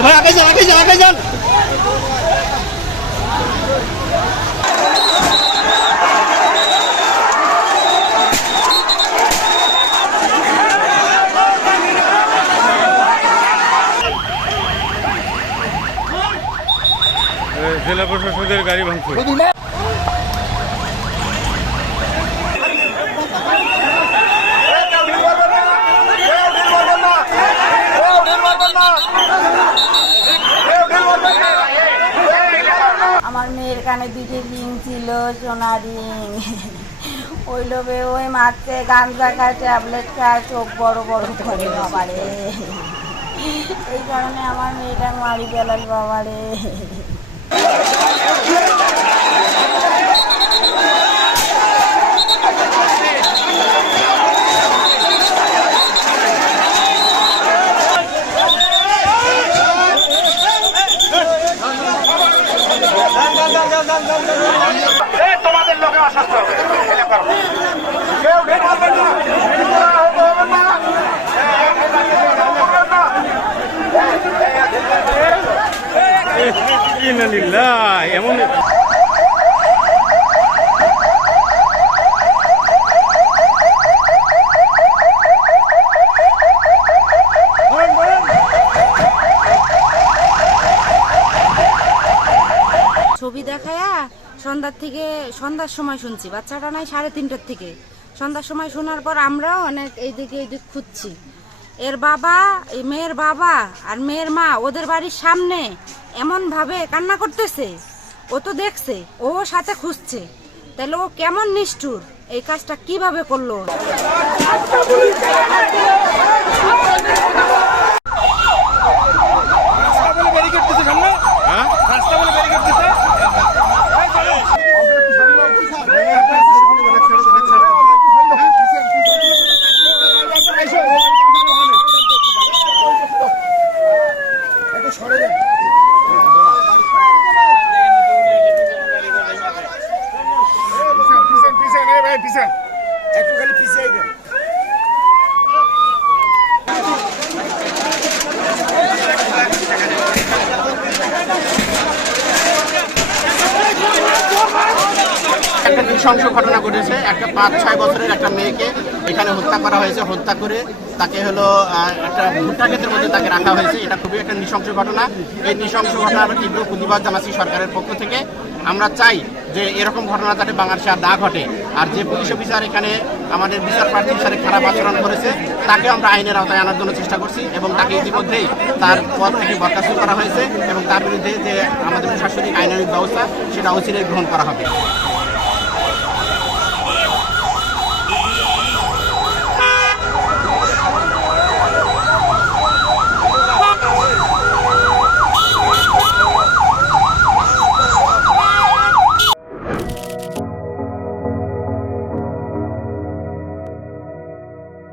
ভাই আগে যান আগে যান আগে যান। জেলা প্রশাসকের গাড়ি ভাঙচুর। আমার মেয়ের কানে দুটি রিং ছিল, সোনা রিং। ওই লোভে ওই মারতে, গাঞ্জা খায়, ট্যাবলেট খায়, চোখ বড় বড় করে বাবারে। এই কারণে আমার মেয়েটা মারি ফেলাল বাবারে। তোমাদের লোকে অসুস্থ এমন ছবি দেখায়া সন্ধ্যার সময় শুনছি, বাচ্চাটা নাই 3:30টার থেকে। সন্ধ্যার সময় শোনার পর আমরাও অনেক এইদিকে খুঁজছি। এর বাবা, মেয়ের বাবা আর মেয়ের মা ওদের বাড়ির সামনে এমন ভাবে কান্না করতেছে। ও তো দেখছে, ও সাথে খুঁজছে, তাহলে ও কেমন নিষ্ঠুর, এই কাজটা কিভাবে করলো? একটু খালি পিছিয়ে দেন। একটা নৃশংস ঘটনা ঘটেছে। একটা 5-6 বছরের একটা মেয়েকে এখানে হত্যা করা হয়েছে। হত্যা করে তাকে হলো একটা ভুট্টা ক্ষেতের মধ্যে তাকে রাখা হয়েছে। এটা খুবই একটা নৃশংস ঘটনা। এই নৃশংস ঘটনার তীব্র প্রতিবাদ জানাচ্ছি সরকারের পক্ষ থেকে। আমরা চাই যে এরকম ঘটনা যাতে বাংলাদেশে আর না ঘটে। আর যে পুলিশ অফিসার এখানে আমাদের বিচার প্রার্থীর সাথে খারাপ আচরণ করেছে তাকে আমরা আইনের আওতায় আনার জন্য চেষ্টা করছি এবং তাকে ইতিমধ্যেই তার পদ থেকে বরখাস্ত করা হয়েছে এবং তার বিরুদ্ধে যে আমাদের প্রশাসনিক আইনানুগ ব্যবস্থা সেটা অচিরেই গ্রহণ করা হবে।